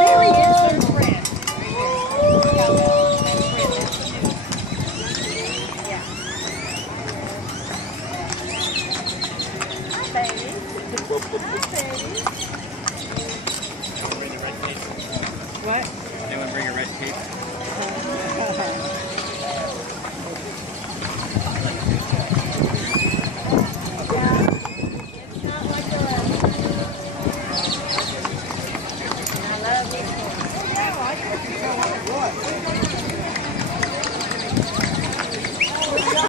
There he is, there's Fred. What? Anyone bring a red cape?